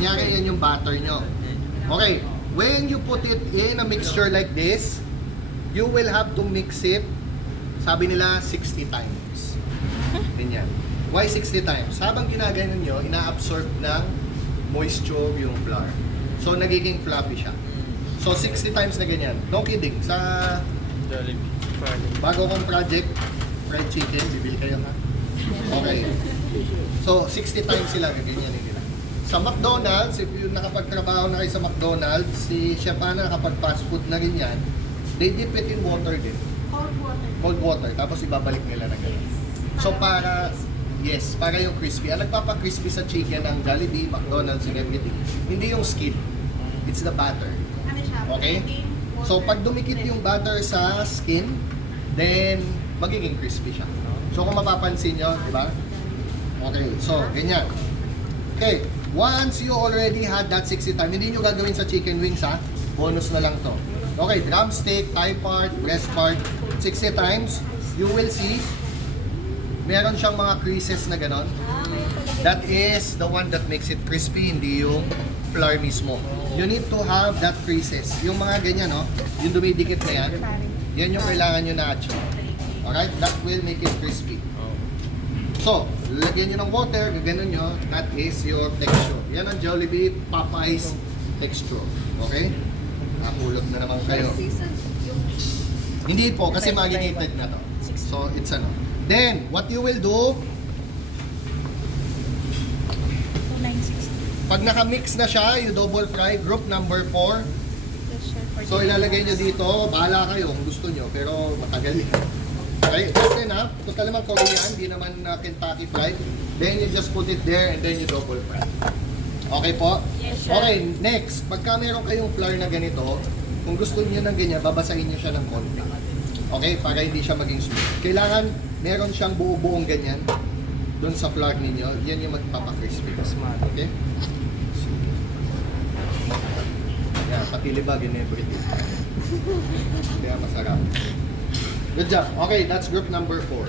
Kunyari yan yung batter nyo. Okay, when you put it in a mixture like this, you will have to mix it, sabi nila, 60 times. Ganyan. Why 60 times? Habang ginaganon nyo, ina-absorb ng moisture yung flour. So, nagiging fluffy siya. So, 60 times na ganyan. No kidding. Sa bago kong project, fried chicken, bibili kayo ha? Okay. So, 60 times sila, ganyan nila. Sa McDonald's, if you nakapagtrabaho na kayo sa McDonald's, si Chef Ana nakapag-fast food na rin yan, they dip it in water din. Cold water. Cold water, tapos ibabalik nila na gano'n. So, para, yes, para yung crispy. Ang nagpapa-crispy sa chicken ng Jollibee, McDonald's, and everything, hindi yung skin. It's the batter. Ano siya? Okay? Protein, So, water, pag dumikit yung batter sa skin, then, magiging crispy siya. So, kung mapapansin nyo, di ba? Okay, so, ganyan. Okay, once you already had that 60 times, hindi nyo gagawin sa chicken wings ha, bonus na lang to. Okay, drumstick, thigh part, breast part, 60 times, you will see, meron siyang mga creases na ganon. That is the one that makes it crispy, hindi yung flour mismo. You need to have that creases. Yung mga ganyan, no? Yung dumidikit na yan, yan yung kailangan nyo na achieve. Alright? That will make it crispy. So, lagyan nyo ng water, gaganon nyo, that is your texture. Yan ang Jollibee Popeyes texture. Okay? Nakulot na naman kayo. Hindi po, kasi marinated na to. So, it's ano. Then, what you will do, 960. pag nakamix na siya, you double fry, group number 4. So, ilalagay nyo dito, bahala kayo kung gusto nyo, pero matagal yan. Okay, that's enough. Total naman Korean, di naman Kentucky Fried. Then you just put it there and then you double fry. Okay po? Yes, sir. Okay, next. Pagka meron kayong flour na ganito, kung gusto niyo ng ganyan, babasahin niyo siya ng konti. Okay, para hindi siya maging smooth. Kailangan meron siyang buo-buong ganyan doon sa flour ninyo. Yan yung magpapa-crispy. Okay? Yan, pati libag and everything. Kaya masarap. Good job. Okay, that's group number 4.